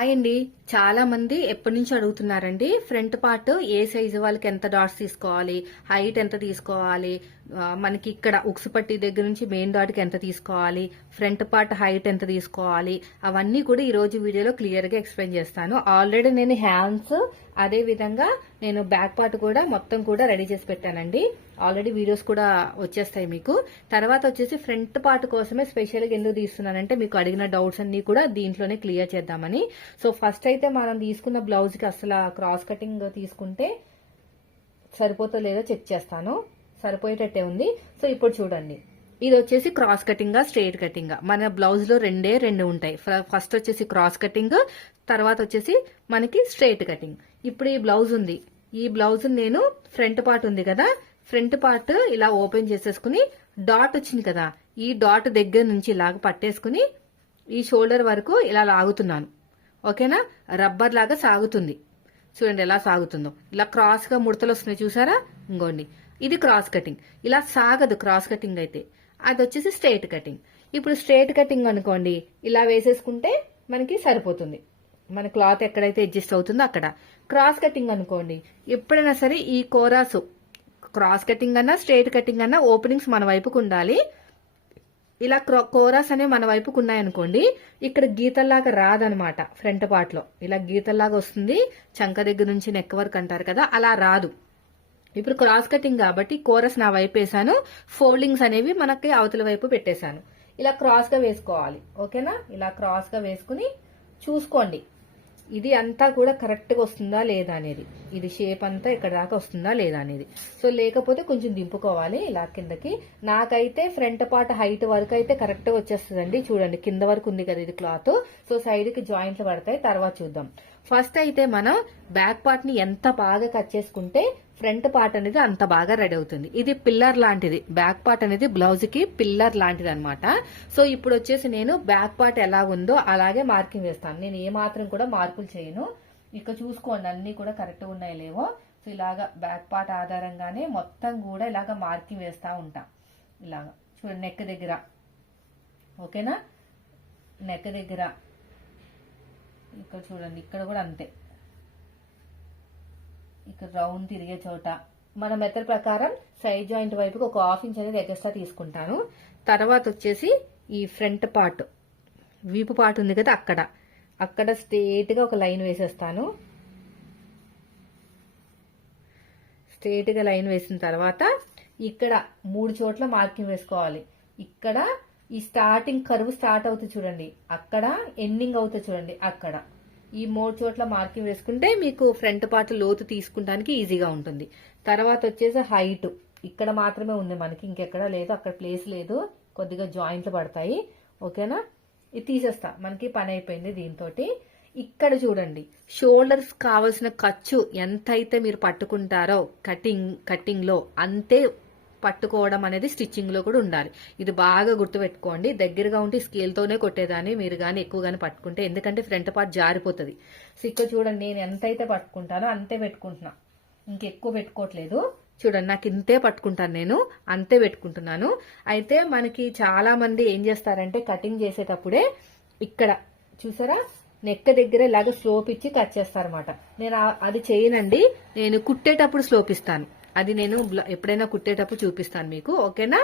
Hi అండి. చాలా మంది ఎప్పటి నుంచి అడుగుతున్నారండి, ఫ్రంట్ పార్ట్ ఏ సైజు వాళ్ళకి ఎంత డాట్స్ తీసుకోవాలి, హైట్ ఎంత తీసుకోవాలి, మనకి ఇక్కడ ఉక్సు పట్టి దగ్గర నుంచి మెయిన్ డాట్ కి ఎంత తీసుకోవాలి, ఫ్రంట్ పార్ట్ హైట్ ఎంత తీసుకోవాలి, అవన్నీ కూడా ఈ రోజు వీడియోలో క్లియర్ గా ఎక్స్ప్లెయిన్ చేస్తాను. ఆల్రెడీ నేను హ్యాండ్స్ అదే విధంగా నేను బ్యాక్ పార్ట్ కూడా మొత్తం కూడా రెడీ చేసి పెట్టానండి. ఆల్రెడీ వీడియోస్ కూడా వచ్చేస్తాయి మీకు. తర్వాత వచ్చేసి ఫ్రంట్ పార్ట్ కోసమే స్పెషల్ గా ఎందుకు తీస్తున్నానంటే మీకు అడిగిన డౌట్స్ అన్ని కూడా దీంట్లోనే క్లియర్ చేద్దామని. సో ఫస్ట్ అయితే మనం తీసుకున్న బ్లౌజ్ కి అసలు క్రాస్ కటింగ్ తీసుకుంటే సరిపోతో లేదో చెక్ చేస్తాను. సరిపోయేటట్టే ఉంది. సో ఇప్పుడు చూడండి, ఇది వచ్చేసి క్రాస్ కటింగ్ స్ట్రైట్ కటింగ్. మన బ్లౌజ్ లో రెండు ఉంటాయి. ఫస్ట్ వచ్చేసి క్రాస్ కటింగ్, తర్వాత వచ్చేసి మనకి స్ట్రైట్ కటింగ్. ఇప్పుడు ఈ బ్లౌజ్ ఉంది, ఈ బ్లౌజ్ నేను ఫ్రంట్ పార్ట్ ఉంది కదా, ఫ్రంట్ పార్ట్ ఇలా ఓపెన్ చేసేసుకుని డాట్ వచ్చింది కదా, ఈ డాట్ దగ్గర నుంచి ఇలాగ పట్టేసుకుని ఈ షోల్డర్ వరకు ఇలా లాగుతున్నాను. ఓకేనా, రబ్బర్ లాగా సాగుతుంది. చూడండి ఎలా సాగుతుందో, ఇలా క్రాస్ గా ముడతలు వస్తున్నాయి చూసారా. ఇంకోండి, ఇది క్రాస్ కటింగ్. ఇలా సాగదు క్రాస్ కటింగ్ అయితే. అది వచ్చేసి స్ట్రైట్ కటింగ్. ఇప్పుడు స్ట్రైట్ కటింగ్ అనుకోండి, ఇలా వేసేసుకుంటే మనకి సరిపోతుంది. మన క్లాత్ ఎక్కడైతే అడ్జస్ట్ అవుతుందో అక్కడ. క్రాస్ కటింగ్ అనుకోండి, ఎప్పుడైనా సరే ఈ కోరాసు క్రాస్ కటింగ్ అన్నా స్ట్రైట్ కటింగ్ అన్నా ఓపెనింగ్స్ మన వైపుకు ఉండాలి. ఇలా కోరాస్ అనేవి మన వైపుకు ఉన్నాయనుకోండి, ఇక్కడ గీతల్లాగా రాదనమాట. ఫ్రంట్ పార్ట్ లో ఇలా గీతల్లాగా వస్తుంది, చంక దగ్గర నుంచి నెక్ వరకు అంటారు కదా, అలా రాదు. ఇప్పుడు క్రాస్ కటింగ్ కాబట్టి కోరస్ నా వైపు వేసాను, ఫోల్డింగ్స్ అనేవి మనకి అవతల వైపు పెట్టేశాను. ఇలా క్రాస్ గా వేసుకోవాలి. ఓకేనా, ఇలా క్రాస్ గా వేసుకుని చూసుకోండి ఇది అంతా కూడా కరెక్ట్ గా వస్తుందా లేదా అనేది, ఇది షేప్ అంతా ఇక్కడ దాకా వస్తుందా లేదా అనేది. సో లేకపోతే కొంచెం దింపుకోవాలి ఇలా కిందకి. నాకైతే ఫ్రంట్ పార్ట్ హైట్ వరకు అయితే కరెక్ట్ గా వచ్చేస్తుందండి. చూడండి కింద వరకు ఉంది కదా ఇది క్లాత్. సో సైడ్ కి జాయింట్లు పడతాయి, తర్వాత చూద్దాం. ఫస్ట్ అయితే మనం బ్యాక్ పార్ట్ ని ఎంత బాగా కట్ చేసుకుంటే ఫ్రంట్ పార్ట్ అనేది అంత బాగా రెడీ అవుతుంది. ఇది పిల్లర్ లాంటిది, బ్యాక్ పార్ట్ అనేది బ్లౌజ్ కి పిల్లర్ లాంటిది అనమాట. సో ఇప్పుడు వచ్చేసి నేను బ్యాక్ పార్ట్ ఎలా ఉందో అలాగే మార్కింగ్ వేస్తాను. నేను ఏ మాత్రం కూడా మార్కులు చేయను. ఇక్కడ చూసుకోండి అన్ని కూడా కరెక్ట్ ఉన్నాయో లేవో. సో ఇలాగా బ్యాక్ పార్ట్ ఆధారంగానే మొత్తం కూడా ఇలాగా మార్కింగ్ వేస్తా ఉంటా. ఇలాగా చూడండి నెక్ దగ్గర, ఓకేనా, నెక్ దగ్గర ఇక్కడ చూడండి, ఇక్కడ కూడా అంతే. ఇక్కడ రౌండ్ తిరిగే చోట మన మెథడ్ ప్రకారం సైడ్ జాయింట్ వైపుకి ఒక 1/2 ఇంచ్ అనేది ఎక్స్ట్రా తీసుకుంటాను. తర్వాత వచ్చేసి ఈ ఫ్రంట్ పార్ట్ వీపు పార్ట్ ఉంది కదా, అక్కడ స్ట్రేట్ గా ఒక లైన్ వేసేస్తాను. స్ట్రేట్ గా లైన్ వేసిన తర్వాత ఇక్కడ 3 చోట్ల మార్కింగ్ వేసుకోవాలి. ఇక్కడ ఈ స్టార్టింగ్ కర్వ్ స్టార్ట్ అవుతుంది చూడండి, అక్కడ ఎండింగ్ అవుతుంది చూడండి, అక్కడ ఈ 3 చోట్ల మార్కింగ్ వేసుకుంటే మీకు ఫ్రంట్ పార్ట్ లోతు తీసుకుంటానికి ఈజీగా ఉంటుంది. తర్వాత వచ్చేసి హైట్ ఇక్కడ మాత్రమే ఉంది మనకి, ఇంకెక్కడ లేదు, అక్కడ ప్లేస్ లేదు, కొద్దిగా జాయింట్లు పడతాయి. ఓకేనా, ఇది తీసేస్తా, మనకి పని అయిపోయింది దీంతో. ఇక్కడ షోల్డర్స్ కావాల్సిన ఖర్చు ఎంత అయితే మీరు పట్టుకుంటారో కటింగ్ లో అంతే పట్టుకోవడం అనేది స్టిచ్చింగ్ లో కూడా ఉండాలి. ఇది బాగా గుర్తుపెట్టుకోండి. దగ్గరగా ఉంటే స్కేల్ తోనే కొట్టేదాన్ని మీరు గానీ ఎక్కువ గానీ పట్టుకుంటే, ఎందుకంటే ఫ్రంట్ పార్ట్ జారిపోతుంది. సో ఇక్కడ చూడండి, నేను ఎంత అయితే పట్టుకుంటానో అంతే పెట్టుకుంటున్నా, ఇంకెక్కువ పెట్టుకోవట్లేదు. చూడండి నాకు ఇంతే పట్టుకుంటాను, నేను అంతే పెట్టుకుంటున్నాను. అయితే మనకి చాలా మంది ఏం చేస్తారంటే కటింగ్ చేసేటప్పుడే ఇక్కడ చూసారా నెక్ దగ్గర ఇలాగ స్లోప్ ఇచ్చి కట్ చేస్తారన్నమాట. నేను అది చేయనండి, నేను కుట్టేటప్పుడు స్లోప్ ఇస్తాను. అది నేను ఎప్పుడైనా కుట్టేటప్పుడు చూపిస్తాను మీకు. ఓకేనా,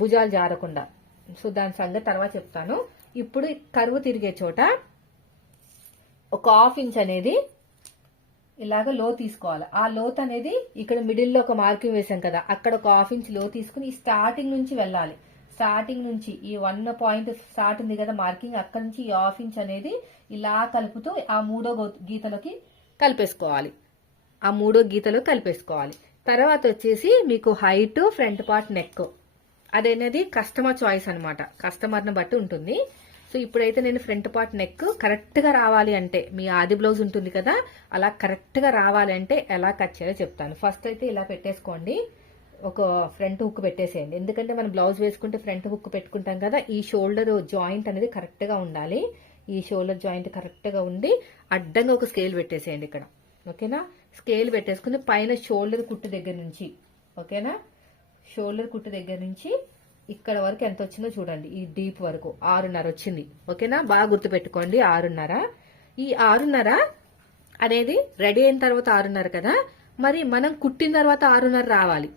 భుజాలు జారకుండా. సో దాని సంగతి తర్వాత చెప్తాను. ఇప్పుడు కరువు తిరిగే చోట ఒక 1/2 ఇంచ్ అనేది ఇలాగ లో తీసుకోవాలి. ఆ లోత్ అనేది ఇక్కడ మిడిల్ లో ఒక మార్కింగ్ వేసాం కదా, అక్కడ ఒక 1/2 ఇంచ్ లో తీసుకుని స్టార్టింగ్ నుంచి వెళ్ళాలి. స్టార్టింగ్ నుంచి ఈ 1 పాయింట్ స్టార్ట్ ఉంది కదా మార్కింగ్, అక్కడ నుంచి ఈ 1/2 ఇంచ్ అనేది ఇలా కలుపుతూ ఆ 3వ గీతలోకి కలిపేసుకోవాలి. తర్వాత వచ్చేసి మీకు హైట్, ఫ్రంట్ పార్ట్, నెక్ అదనేది కస్టమర్ చాయిస్ అనమాట, కస్టమర్ ని బట్టి ఉంటుంది. సో ఇప్పుడైతే నేను ఫ్రంట్ పార్ట్ నెక్ కరెక్ట్ గా రావాలి అంటే, మీ ఆది బ్లౌజ్ ఉంటుంది కదా, అలా కరెక్ట్ గా రావాలి అంటే ఎలా కట్ చేయాలో చెప్తాను. ఫస్ట్ అయితే ఇలా పెట్టేసుకోండి, ఒక ఫ్రంట్ హుక్ పెట్టేసేయండి. ఎందుకంటే మనం బ్లౌజ్ వేసుకుంటే ఫ్రంట్ హుక్ పెట్టుకుంటాం కదా, ఈ షోల్డర్ జాయింట్ అనేది కరెక్ట్ గా ఉండాలి. ఈ షోల్డర్ జాయింట్ కరెక్ట్ గా ఉండి అడ్డంగా ఒక స్కేల్ పెట్టేసేయండి ఇక్కడ. ఓకేనా, స్కేల్ పెట్టేసుకుని పైన షోల్డర్ కుట్టు దగ్గర నుంచి, ఓకేనా, షోల్డర్ కుట్టు దగ్గర నుంచి ఇక్కడ వరకు ఎంత వచ్చిందో చూడండి, ఈ డీప్ వరకు 6:30 వచ్చింది. ఓకేనా, బాగా గుర్తుపెట్టుకోండి 6:30. ఈ 6:30 అనేది రెడీ అయిన తర్వాత 6:30 కదా, మరి మనం కుట్టిన తర్వాత 6:30 రావాలి.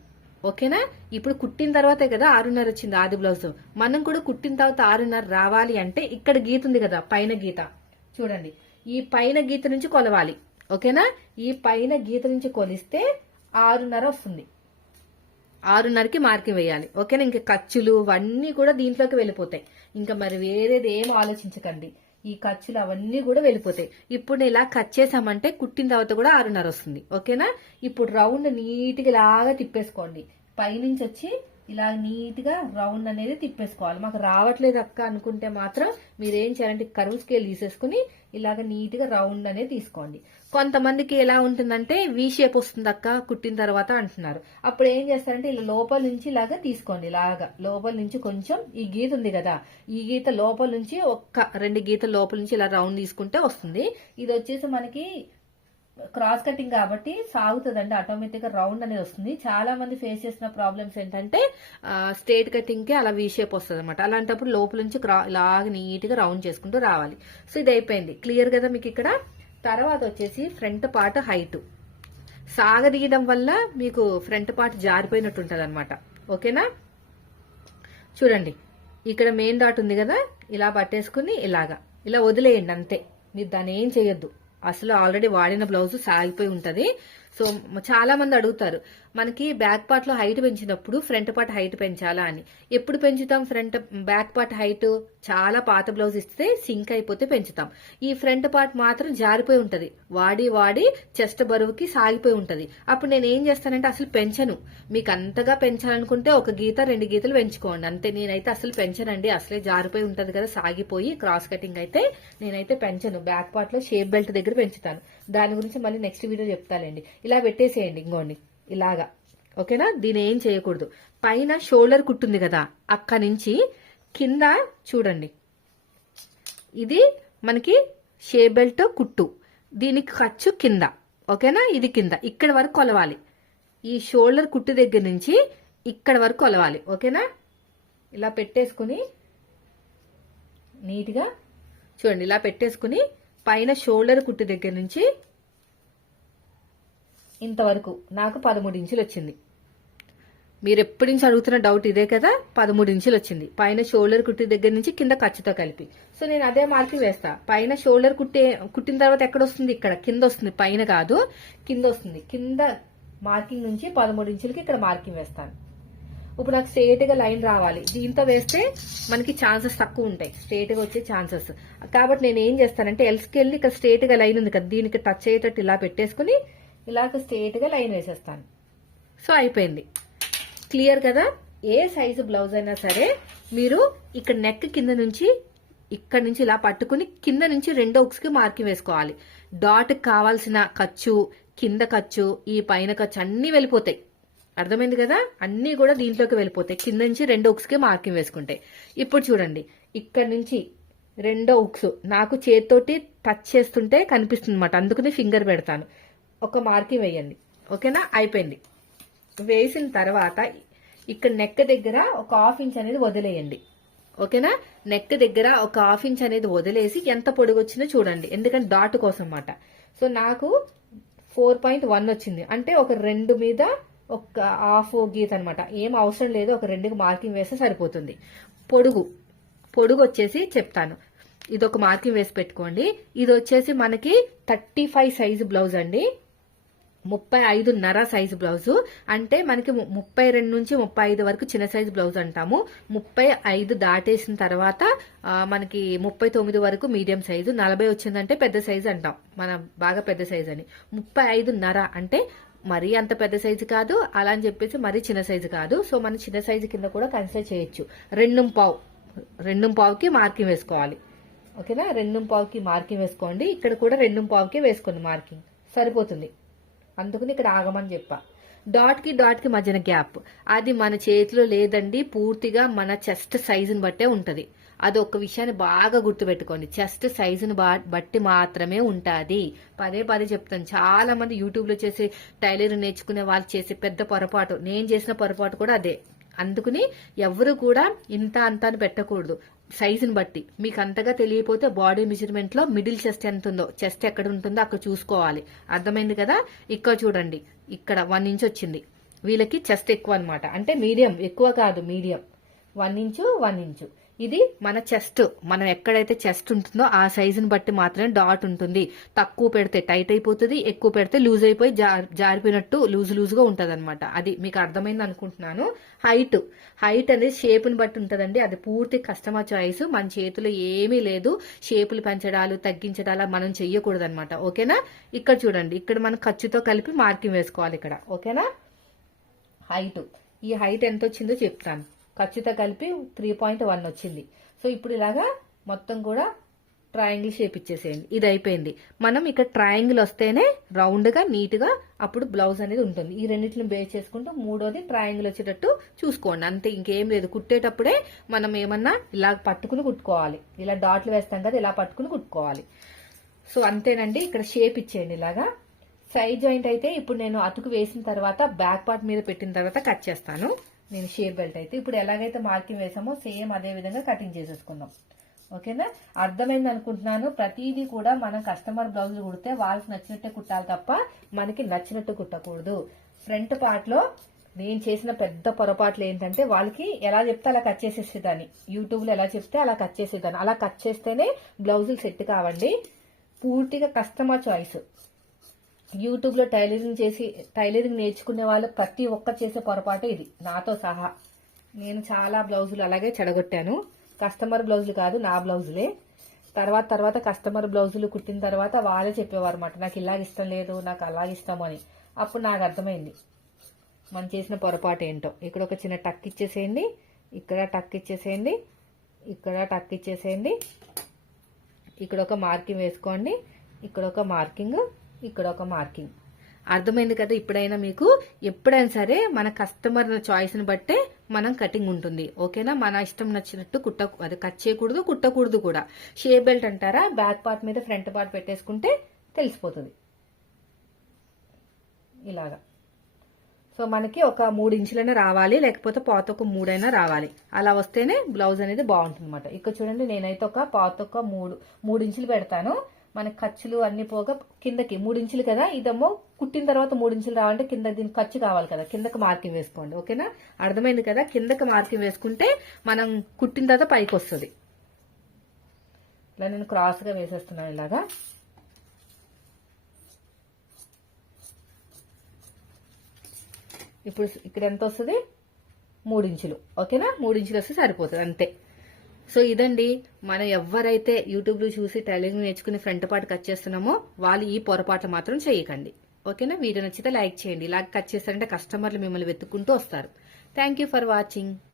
ఓకేనా, ఇప్పుడు కుట్టిన తర్వాతే కదా 6:30 వచ్చింది ఆది బ్లౌజ్. మనం కూడా కుట్టిన తర్వాత 6:30 రావాలి అంటే ఇక్కడ గీత ఉంది కదా, పైన గీత చూడండి, ఈ పైన గీత నుంచి కొలవాలి. ఓకేనా, ఈ పైన గీత నుంచి కొలిస్తే 6:30 వస్తుంది. 6:30కి మార్కింగ్ వేయాలి. ఓకేనా, ఇంకా ఖర్చులు అవన్నీ కూడా దీంట్లోకి వెళ్ళిపోతాయి. ఇంకా మరి వేరేది ఏం ఆలోచించకండి, ఈ ఖర్చులు అవన్నీ కూడా వెళ్ళిపోతాయి. ఇప్పుడు ఇలా కట్ చేసామంటే కుట్టిన తర్వాత కూడా 6:30 వస్తుంది. ఓకేనా, ఇప్పుడు రౌండ్ నీట్గా ఇలాగా తిప్పేసుకోండి. పైనుంచి వచ్చి ఇలా నీట్ గా రౌండ్ అనేది తిప్పేసుకోవాలి. మాకు రావట్లేదు అక్క అనుకుంటే మాత్రం మీరేం చేయాలంటే కరువు స్కేల్ తీసేసుకుని ఇలాగ నీట్ గా రౌండ్ అనేది తీసుకోండి. కొంతమందికి ఎలా ఉంటుందంటే వి షేప్ వస్తుంది అక్క కుట్టిన తర్వాత అంటున్నారు. అప్పుడు ఏం చేస్తారంటే ఇలా లోపల నుంచి ఇలాగా తీసుకోండి. ఇలాగా లోపల నుంచి కొంచెం ఈ గీత ఉంది కదా, ఈ గీత లోపల నుంచి 2 గీతల లోపల నుంచి ఇలా రౌండ్ తీసుకుంటే వస్తుంది. ఇది వచ్చేసి మనకి క్రాస్ కటింగ్ కాబట్టి సాగుతుందండి, ఆటోమేటిక్ గా రౌండ్ అనేది వస్తుంది. చాలా మంది ఫేస్ చేసిన ప్రాబ్లమ్స్ ఏంటంటే స్ట్రేట్ కటింగ్ కి అలా వీ షేప్ వస్తుంది అనమాట. అలాంటప్పుడు లోపల నుంచి ఇలాగ నీట్ గా రౌండ్ చేసుకుంటూ రావాలి. సో ఇది అయిపోయింది, క్లియర్ కదా మీకు ఇక్కడ. తర్వాత వచ్చేసి ఫ్రంట్ పార్ట్ హైట్ సాగదీయడం వల్ల మీకు ఫ్రంట్ పార్ట్ జారిపోయినట్టు ఉంటుంది అనమాట. ఓకేనా, చూడండి ఇక్కడ మెయిన్ డాట్ ఉంది కదా, ఇలా పట్టేసుకుని ఇలా వదిలేయండి అంతే. మీరు దాన్ని ఏం చేయొద్దు, అసలు ఆల్రెడీ వాడిన బ్లౌజ్ సాగిపోయి ఉంటది. సో చాలా మంది అడుగుతారు, మనకి బ్యాక్ పార్ట్ లో హైట్ పెంచినప్పుడు ఫ్రంట్ పార్ట్ హైట్ పెంచాలా అని. ఎప్పుడు పెంచుతాం బ్యాక్ పార్ట్ హైట్? చాలా పాత బ్లౌజ్ ఇస్తే సింక్ అయిపోతే పెంచుతాం. ఈ ఫ్రంట్ పార్ట్ మాత్రం జారిపోయి ఉంటది, వాడి చెస్ట్ బరువుకి సాగిపోయి ఉంటది. అప్పుడు నేను ఏం చేస్తానంటే అసలు పెంచను. మీకు అంతగా పెంచాలనుకుంటే 1 గీత 2 గీతలు పెంచుకోండి అంతే. నేనైతే అసలు పెంచనండి, అసలే జారిపోయి ఉంటది కదా సాగిపోయి. క్రాస్ కటింగ్ అయితే నేనైతే పెంచను, బ్యాక్ పార్ట్ లో షేప్ బెల్ట్ దగ్గర పెంచుతాను. దాని గురించి మళ్ళీ నెక్స్ట్ వీడియో చెప్తానండి. ఇలా పెట్టేసేయండి ఇంకోండి ఇలాగా. ఓకేనా, దీని ఏం చేయకూడదు. పైన షోల్డర్ కుట్టుంది కదా, అక్కడి నుంచి కింద చూడండి, ఇది మనకి షేప్ బెల్ట్ కుట్టు, దీనికి ఖర్చు కింద. ఓకేనా, ఇది కింద ఇక్కడ వరకు కొలవాలి. ఈ షోల్డర్ కుట్టు దగ్గర నుంచి ఇక్కడ వరకు కొలవాలి. ఓకేనా, ఇలా పెట్టేసుకుని నీట్గా చూడండి, ఇలా పెట్టేసుకుని పైన షోల్డర్ కుట్టు దగ్గర నుంచి ఇంతవరకు నాకు 13 ఇంచులు వచ్చింది. మీరు ఎప్పటి నుంచి అడుగుతున్న డౌట్ ఇదే కదా, 13 ఇంచులు వచ్చింది పైన షోల్డర్ కుట్టి దగ్గర నుంచి కింద ఖర్చుతో కలిపి. సో నేను అదే మార్కింగ్ వేస్తా. పైన షోల్డర్ కుట్టిన తర్వాత ఎక్కడ వస్తుంది? ఇక్కడ కింద వస్తుంది, పైన కాదు కింద వస్తుంది. కింద మార్కింగ్ నుంచి 13 ఇంచులకి ఇక్కడ మార్కింగ్ వేస్తాను. ఇప్పుడు నాకు స్ట్రేట్ గా లైన్ రావాలి, దీంతో వేస్తే మనకి ఛాన్సెస్ తక్కువ ఉంటాయి, స్ట్రేట్ గా వచ్చే ఛాన్సెస్. కాబట్టి నేను ఏం చేస్తానంటే ఎల్స్కి వెళ్ళి ఇక్కడ స్ట్రేట్ గా లైన్ ఉంది కదా, దీనికి టచ్ అయ్యేటట్టు ఇలా పెట్టేసుకుని ఇలాగ స్ట్రేట్ గా లైన్ వేసేస్తాను. సో అయిపోయింది, క్లియర్ కదా. ఏ సైజు బ్లౌజ్ అయినా సరే మీరు ఇక్కడ నెక్ కింద నుంచి ఇక్కడ నుంచి ఇలా పట్టుకుని కింద నుంచి 2 హుక్స్ కి మార్కింగ్ వేసుకోవాలి. డాట్ కావాల్సిన ఖర్చు, కింద ఖర్చు, ఈ పైన ఖర్చు అన్ని వెళ్ళిపోతాయి. అర్థమైంది కదా, అన్ని కూడా దీంట్లోకి వెళ్ళిపోతాయి. కింద నుంచి 2 హుక్స్ కి మార్కింగ్ వేసుకుంటాయి. ఇప్పుడు చూడండి, ఇక్కడ నుంచి 2 హుక్స్ నాకు చేతితోటి టచ్ చేస్తుంటే కనిపిస్తుంది అనమాట, అందుకని ఫింగర్ పెడతాను. ఒక మార్కింగ్ వేయండి. ఓకేనా, అయిపోయింది. వేసిన తర్వాత ఇక్కడ నెక్ దగ్గర ఒక 1/2 ఇంచ్ అనేది వదిలేయండి. ఓకేనా, నెక్ దగ్గర ఒక 1/2 ఇంచ్ అనేది వదిలేసి ఎంత పొడుగు వచ్చిందో చూడండి, ఎందుకంటే డాట్ కోసం అన్నమాట. సో నాకు 4.1 వచ్చింది, అంటే ఒక 2 మీద ఒక హాఫ్ గీత అనమాట. ఏం అవసరం లేదు, ఒక 2కి మార్కింగ్ వేస్తే సరిపోతుంది. పొడుగు వచ్చేసి చెప్తాను, ఇది ఒక మార్కింగ్ వేసి పెట్టుకోండి. ఇది వచ్చేసి మనకి 35 సైజు బ్లౌజ్ అండి, 35.5 సైజు బ్లౌజు. అంటే మనకి 32 నుంచి 35 వరకు చిన్న సైజు బ్లౌజ్ అంటాము. 35 దాటేసిన తర్వాత మనకి 39 వరకు మీడియం సైజు, 40 వచ్చిందంటే పెద్ద సైజు అంటాం, మనం బాగా పెద్ద సైజు అని. 35.5 అంటే మరీ అంత పెద్ద సైజు కాదు, అలా అని చెప్పేసి మరీ చిన్న సైజు కాదు. సో మన చిన్న సైజు కింద కూడా కన్సిడర్ చేయొచ్చు. 2.5కి మార్కింగ్ వేసుకోవాలి. ఓకేనా, 2.5కి మార్కింగ్ వేసుకోండి. ఇక్కడ కూడా 2.5కి వేసుకోండి మార్కింగ్, సరిపోతుంది. అందుకని ఇక్కడ ఆగమని చెప్పా. డాట్ కి మధ్యన గ్యాప్ అది మన చేతిలో లేదండి, పూర్తిగా మన చెస్ట్ సైజుని బట్టే ఉంటది. అది ఒక విషయాన్ని బాగా గుర్తుపెట్టుకోండి, చెస్ట్ సైజుని బట్టి మాత్రమే ఉంటుంది. పదే చెప్తాను. చాలా మంది యూట్యూబ్ లో చేసి టైలరింగ్ నేర్చుకునే వాళ్ళు చేసే పెద్ద పొరపాటు, నేను చేసిన పొరపాటు కూడా అదే. అందుకని ఎవరు కూడా ఇంత అంత అని పెట్టకూడదు, సైజుని బట్టి. మీకు అంతగా తెలియకపోతే బాడీ మెజర్మెంట్ లో మిడిల్ చెస్ట్ ఎంత ఉందో, చెస్ట్ ఎక్కడ ఉంటుందో అక్కడ చూసుకోవాలి. అర్థమైంది కదా. ఇక్కడ చూడండి, ఇక్కడ 1 ఇంచ్ వచ్చింది. వీళ్ళకి చెస్ట్ ఎక్కువ అన్నమాట, అంటే మీడియం, ఎక్కువ కాదు మీడియం. 1 inch 1 inch. ఇది మన చెస్ట్, మనం ఎక్కడైతే చెస్ట్ ఉంటుందో ఆ సైజుని బట్టి మాత్రమే డాట్ ఉంటుంది. తక్కువ పెడితే టైట్ అయిపోతుంది, ఎక్కువ పెడితే లూజ్ అయిపోయి జారిపోయినట్టు లూజ్ గా ఉంటది అనమాట. అది మీకు అర్థమైంది అనుకుంటున్నాను. హైట్ అనేది షేప్ని బట్టి ఉంటదండి. అది పూర్తి కస్టమర్ చాయిస్, మన చేతిలో ఏమీ లేదు. షేపులు పెంచడాలు తగ్గించడాలు మనం చెయ్యకూడదు అనమాట. ఓకేనా. ఇక్కడ చూడండి, ఇక్కడ మనం ఖర్చుతో కలిపి మార్కింగ్ వేసుకోవాలి ఇక్కడ. ఓకేనా. హైట్, ఈ హైట్ ఎంత వచ్చిందో చెప్తాను. ఖర్చుతో కలిపి 3.1 వచ్చింది. సో ఇప్పుడు ఇలాగా మొత్తం కూడా ట్రయాంగిల్ షేప్ ఇచ్చేసేయండి. ఇది అయిపోయింది. మనం ఇక్కడ ట్రయాంగిల్ వస్తేనే రౌండ్ గా నీట్ గా అప్పుడు బ్లౌజ్ అనేది ఉంటుంది. ఈ రెండింటిని బేస్ చేసుకుంటూ మూడోది ట్రయాంగిల్ వచ్చేటట్టు చూసుకోండి. అంతే, ఇంకేం లేదు. కుట్టేటప్పుడే మనం ఏమన్నా ఇలా పట్టుకుని కుట్టుకోవాలి. ఇలా డాట్లు వేస్తాం కదా, ఇలా పట్టుకుని కుట్టుకోవాలి. సో అంతేనండి. ఇక్కడ షేప్ ఇచ్చేయండి ఇలాగా. సైడ్ జాయింట్ అయితే ఇప్పుడు నేను అతుకు వేసిన తర్వాత బ్యాక్ పార్ట్ మీద పెట్టిన తర్వాత కట్ చేస్తాను. నేను షేప్ బెల్ట్ అయితే ఇప్పుడు ఎలాగైతే మార్కింగ్ వేసామో సేమ్ అదే విధంగా కటింగ్ చేసేసుకుందాం. ఓకేనా. అర్థమైంది అనుకుంటున్నాను. ప్రతిదీ కూడా మనం కస్టమర్ బ్లౌజులు కుడితే వాళ్ళకి నచ్చినట్టే కుట్టాలి తప్ప మనకి నచ్చినట్టు కుట్టకూడదు. ఫ్రంట్ పార్ట్ లో నేను చేసిన పెద్ద పొరపాట్లు ఏంటంటే, వాళ్ళకి ఎలా చెప్తే అలా కట్ చేసేసేదాన్ని. యూట్యూబ్ లో ఎలా చెప్తే అలా కట్ చేసేదాన్ని. అలా కట్ చేస్తేనే బ్లౌజులు సెట్ కావండి. పూర్తిగా కస్టమర్ చాయిస్. యూట్యూబ్ లో టైలరింగ్ నేర్చుకునే వాళ్ళు ప్రతి ఒక్కరు చేసే పొరపాటు ఇది, నాతో సహా. నేను చాలా బ్లౌజులు అలాగే చెడగొట్టాను. కస్టమర్ బ్లౌజులు కాదు, నా బ్లౌజులే. తర్వాత కస్టమర్ బ్లౌజులు కుట్టిన తర్వాత వాళ్ళే చెప్పేవారు అన్నమాట, నాకు ఇలాగ ఇష్టం లేదు, నాకు అలాగ ఇష్టం అని. అప్పుడు నాకు అర్థమైంది మనం చేసిన పొరపాటు ఏంటో. ఇక్కడ ఒక చిన్న టక్ ఇచ్చేసేయండి, ఇక్కడ టక్ ఇచ్చేసేయండి, ఇక్కడ టక్ ఇచ్చేసేయండి. ఇక్కడ ఒక మార్కింగ్ వేసుకోండి, ఇక్కడ ఒక మార్కింగ్, ఇక్కడ ఒక మార్కింగ్. అర్థమైంది కదా. ఇప్పుడైనా మీకు ఎప్పుడైనా సరే మన కస్టమర్ చాయిస్ ని బట్టే మనం కటింగ్ ఉంటుంది. ఓకేనా. మన ఇష్టం నచ్చినట్టు అది కట్ చేయకూడదు, కుట్టకూడదు కూడా. షేప్ బెల్ట్ అంటారా, బ్యాక్ పార్ట్ మీద ఫ్రంట్ పార్ట్ పెట్టేసుకుంటే తెలిసిపోతుంది ఇలాగా. సో మనకి ఒక 3 ఇంచులైనా రావాలి, లేకపోతే పాత ఒక 3 అయినా రావాలి. అలా వస్తేనే బ్లౌజ్ అనేది బాగుంటుంది అనమాట. ఇక్కడ చూడండి, నేనైతే ఒక పాత ఒక 3 ఇంచులు పెడతాను. మనకి ఖర్చులు అన్ని పోగా కిందకి 3 ఇంచులు కదా, ఇదేమో కుట్టిన తర్వాత 3 ఇంచులు రావాలంటే కింద దీనికి ఖర్చు కావాలి కదా, కిందకి మార్కింగ్ వేసుకోండి. ఓకేనా. అర్థమైంది కదా. కిందకి మార్కింగ్ వేసుకుంటే మనం కుట్టిన తర్వాత పైకి వస్తుంది. ఇలా నేను క్రాస్ గా వేసేస్తున్నాను ఇలాగా. ఇప్పుడు ఇక్కడ ఎంత వస్తుంది, 3 ఇంచులు. ఓకేనా. 3 ఇంచులు వస్తే సరిపోతుంది, అంతే. సో ఇదండి, మనం ఎవరైతే యూట్యూబ్ లో చూసి టైలరింగ్ నేర్చుకుని ఫ్రంట్ పార్ట్ కట్ చేస్తున్నామో వాళ్ళు ఈ పొరపాట్లు మాత్రం చేయకండి. ఓకేనా. వీడియో నచ్చితే లైక్ చేయండి. ఇలా కట్ చేస్తారంటే కస్టమర్లు మిమ్మల్ని వెతుక్కుంటూ వస్తారు. Thank you for watching.